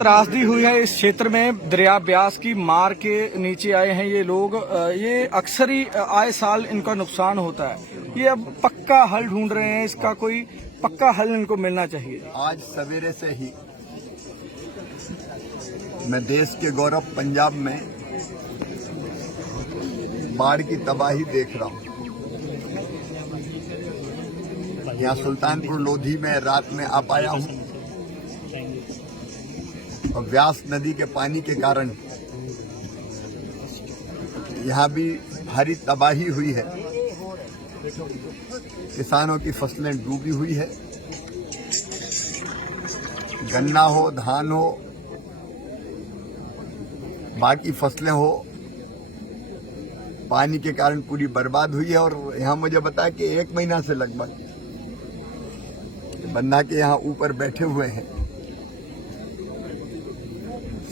त्रासदी हुई है इस क्षेत्र में। दरिया ब्यास की मार के नीचे आए हैं ये लोग। ये अक्सर ही आए साल इनका नुकसान होता है। ये अब पक्का हल ढूंढ रहे हैं, इसका कोई पक्का हल इनको मिलना चाहिए। आज सवेरे से ही मैं देश के गौरव पंजाब में बाढ़ की तबाही देख रहा हूं। यहाँ सुल्तानपुर लोधी में रात में आ पाया हूं और व्यास नदी के पानी के कारण यहाँ भी भारी तबाही हुई है। किसानों की फसलें डूबी हुई है। गन्ना हो, धान हो, बाकी फसलें हो, पानी के कारण पूरी बर्बाद हुई है। और यहाँ मुझे बताया कि 1 महीना से लगभग बन्ना के यहाँ ऊपर बैठे हुए हैं।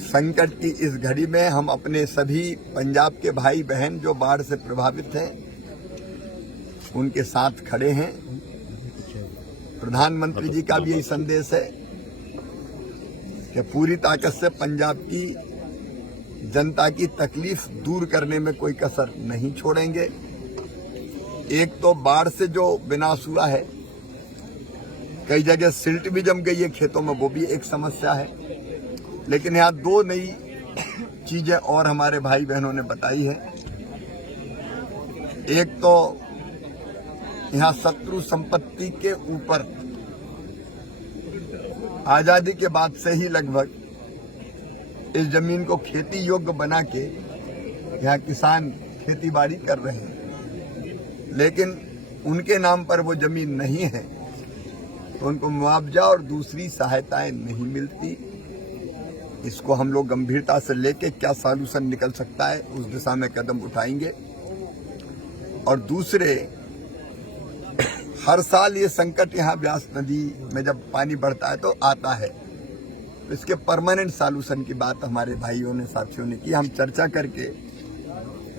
संकट की इस घड़ी में हम अपने सभी पंजाब के भाई बहन जो बाढ़ से प्रभावित हैं उनके साथ खड़े हैं। प्रधानमंत्री जी का भी यही संदेश है कि पूरी ताकत से पंजाब की जनता की तकलीफ दूर करने में कोई कसर नहीं छोड़ेंगे। एक तो बाढ़ से जो विनाश हुआ है, कई जगह सिल्ट भी जम गई है खेतों में, वो भी एक समस्या है। लेकिन यहाँ 2 नई चीजें और हमारे भाई बहनों ने बताई है। एक तो यहाँ शत्रु संपत्ति के ऊपर आजादी के बाद से ही लगभग इस जमीन को खेती योग्य बना के यहाँ किसान खेती बाड़ी कर रहे हैं, लेकिन उनके नाम पर वो जमीन नहीं है तो उनको मुआवजा और दूसरी सहायताएं नहीं मिलती। इसको हम लोग गंभीरता से लेके क्या सॉल्यूशन निकल सकता है उस दिशा में कदम उठाएंगे। और दूसरे, हर साल ये संकट यहाँ व्यास नदी में जब पानी बढ़ता है तो आता है, तो इसके परमानेंट सॉल्यूशन की बात हमारे भाइयों ने, साथियों ने की। हम चर्चा करके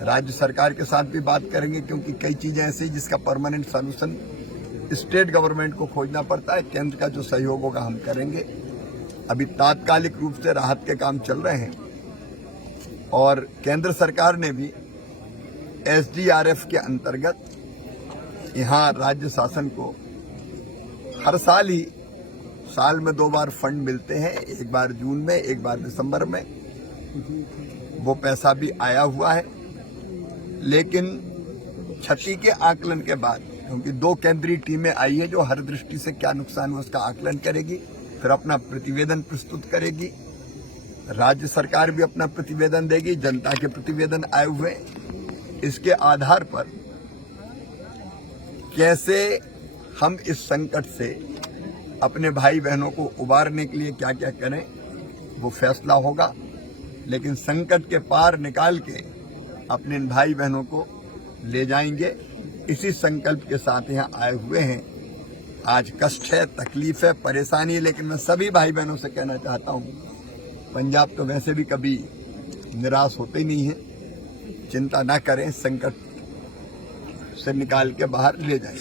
राज्य सरकार के साथ भी बात करेंगे, क्योंकि कई चीजें ऐसी जिसका परमानेंट सॉल्यूशन स्टेट गवर्नमेंट को खोजना पड़ता है। केंद्र का जो सहयोग होगा हम करेंगे। अभी तात्कालिक रूप से राहत के काम चल रहे हैं और केंद्र सरकार ने भी SDRF के अंतर्गत यहाँ राज्य शासन को हर साल ही साल में 2 बार फंड मिलते हैं, एक बार जून में, एक बार दिसंबर में। वो पैसा भी आया हुआ है, लेकिन क्षति के आकलन के बाद, क्योंकि 2 केंद्रीय टीमें आई है जो हर दृष्टि से क्या नुकसान हुआ उसका आकलन करेगी, फिर अपना प्रतिवेदन प्रस्तुत करेगी। राज्य सरकार भी अपना प्रतिवेदन देगी, जनता के प्रतिवेदन आए हुए। इसके आधार पर कैसे हम इस संकट से अपने भाई बहनों को उबारने के लिए क्या क्या करें वो फैसला होगा। लेकिन संकट के पार निकाल के अपने भाई बहनों को ले जाएंगे, इसी संकल्प के साथ यहाँ आए हुए हैं। आज कष्ट है, तकलीफ है, परेशानी है, लेकिन मैं सभी भाई बहनों से कहना चाहता हूँ, पंजाब तो वैसे भी कभी निराश होते ही नहीं है। चिंता ना करें, संकट से निकाल के बाहर ले जाएं।